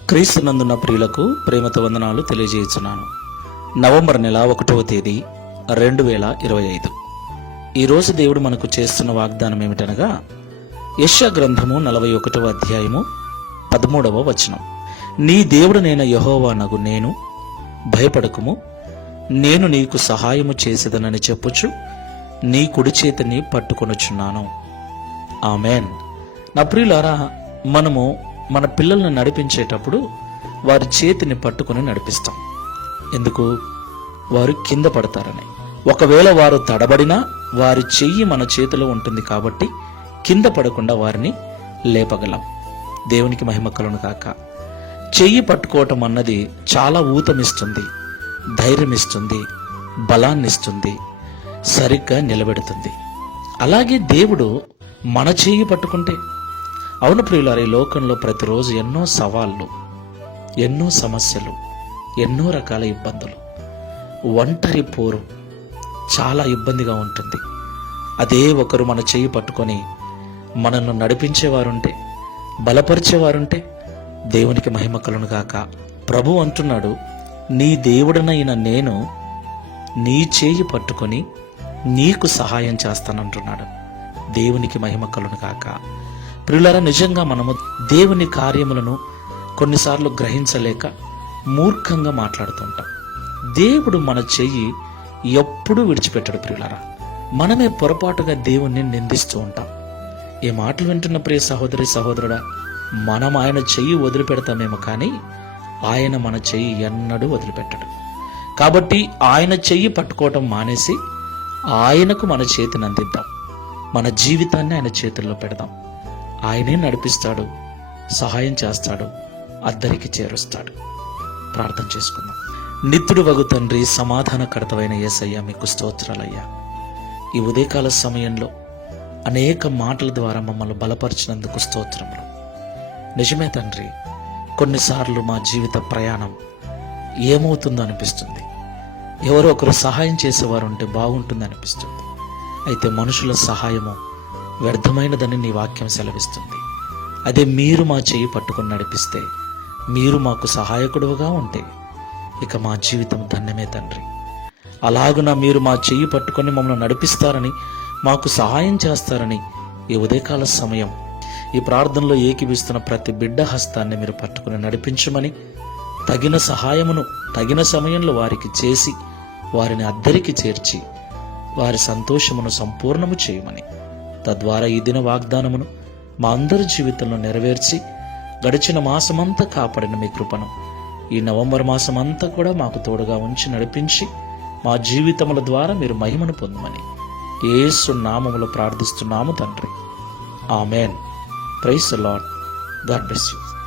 క్రీస్తునందున్న ప్రియులకు ప్రేమతో వందనాలు తెలియజేస్తున్నాను. నవంబర్ నెల 1వ తేదీ 2025. ఈరోజు దేవుడు మనకు చేస్తున్న వాగ్దానం ఏమిటనగా యెషయా గ్రంథము 41వ అధ్యాయము 13వ వచనం. నీ దేవుడనైన యెహోవానగు నేను, భయపడకుము, నేను నీకు సహాయము చేసేదనని చెప్పుచు నీ కుడి చేతిని పట్టుకొనుచున్నాను. ఆమెన్. నా ప్రియులారా, మనము మన పిల్లల్ని నడిపించేటప్పుడు వారి చేతిని పట్టుకుని నడిపిస్తాం. ఎందుకు? వారు కింద పడతారని. ఒకవేళ వారు తడబడినా వారి చెయ్యి మన చేతిలో ఉంటుంది కాబట్టి కింద పడకుండా వారిని లేపగలం. దేవునికి మహిమ కలుగును గాక. చెయ్యి పట్టుకోవటం అన్నది చాలా ఊతమిస్తుంది, ధైర్యమిస్తుంది, బలాన్నిస్తుంది, సరిగ్గా నిలబెడుతుంది. అలాగే దేవుడు మన చెయ్యి పట్టుకుంటే, అవును ప్రియులారా, ఈ లోకంలో ప్రతిరోజు ఎన్నో సవాళ్ళు, ఎన్నో సమస్యలు, ఎన్నో రకాల ఇబ్బందులు, ఒంటరి పోరు చాలా ఇబ్బందిగా ఉంటుంది. అదే ఒకరు మన చెయ్యి పట్టుకొని మనల్ని నడిపించేవారుంటే, బలపరిచేవారుంటే దేవునికి మహిమ కలుగును గాక. ప్రభు అంటున్నాడు, నీ దేవుడనైన నేను నీ చేయి పట్టుకొని నీకు సహాయం చేస్తానంటున్నాడు. దేవునికి మహిమ కలుగును గాక. ప్రియులారా, నిజంగా మనము దేవుని కార్యములను కొన్నిసార్లు గ్రహించలేక మూర్ఖంగా మాట్లాడుతుంటాం. దేవుడు మన చెయ్యి ఎప్పుడూ విడిచిపెట్టాడు. ప్రియులారా, మనమే పొరపాటుగా దేవుణ్ణి నిందిస్తూ ఉంటాం. ఈ మాటలు వింటున్న ప్రియ సహోదరి సహోదరుడా, మనం ఆయన చెయ్యి వదిలిపెడతామేమో కానీ ఆయన మన చెయ్యి ఎన్నడూ వదిలిపెట్టడు. కాబట్టి ఆయన చెయ్యి పట్టుకోవటం మానేసి ఆయనకు మన చేతిని అందిద్దాం. మన జీవితాన్ని ఆయన చేతుల్లో పెడదాం. ఆయనే నడిపిస్తాడు, సహాయం చేస్తాడు, అద్దరికి చేరుస్తాడు. ప్రార్థన చేసుకుందాం. నిత్యుడు వగు తండ్రి, సమాధానకర్తవైన యేసయ్య, మీకు స్తోత్రాలయ్యా. ఈ ఉదయకాల సమయంలో అనేక మాటల ద్వారా మమ్మల్ని బలపరిచినందుకు స్తోత్రములు. నిజమే తండ్రి, కొన్నిసార్లు మా జీవిత ప్రయాణం ఏమవుతుందో అనిపిస్తుంది. ఎవరో ఒకరు సహాయం చేసేవారు ఉంటే బాగుంటుంది అనిపిస్తుంది. అయితే మనుషుల సహాయము వ్యర్థమైనదని నీ వాక్యం సెలవిస్తుంది. అదే మీరు మా చేయి పట్టుకుని నడిపిస్తే, మీరు మాకు సహాయకుడుగా ఉంటే ఇక మా జీవితం ధన్యమే తండ్రి. అలాగున మీరు మా చెయ్యి పట్టుకొని మమ్మల్ని నడిపిస్తారని, మాకు సహాయం చేస్తారని ఈ ఉదయకాల సమయం ఈ ప్రార్థనలో ఏకీభిస్తున్న ప్రతి బిడ్డ హస్తాన్ని మీరు పట్టుకుని నడిపించమని, తగిన సహాయమును తగిన సమయంలో వారికి చేసి వారిని అద్దరికి చేర్చి వారి సంతోషమును సంపూర్ణము చేయమని, తద్వారా ఈ దిన వాగ్దానమును మా అందరి జీవితంలో నెరవేర్చి గడిచిన మాసమంతా కాపాడిన మీ కృపను ఈ నవంబర్ మాసమంతా కూడా మాకు తోడుగా ఉంచి నడిపించి మా జీవితముల ద్వారా మీరు మహిమను పొందమని యేసు నామములో ప్రార్థిస్తున్నాము తండ్రి. Amen. Praise the lord. God bless you.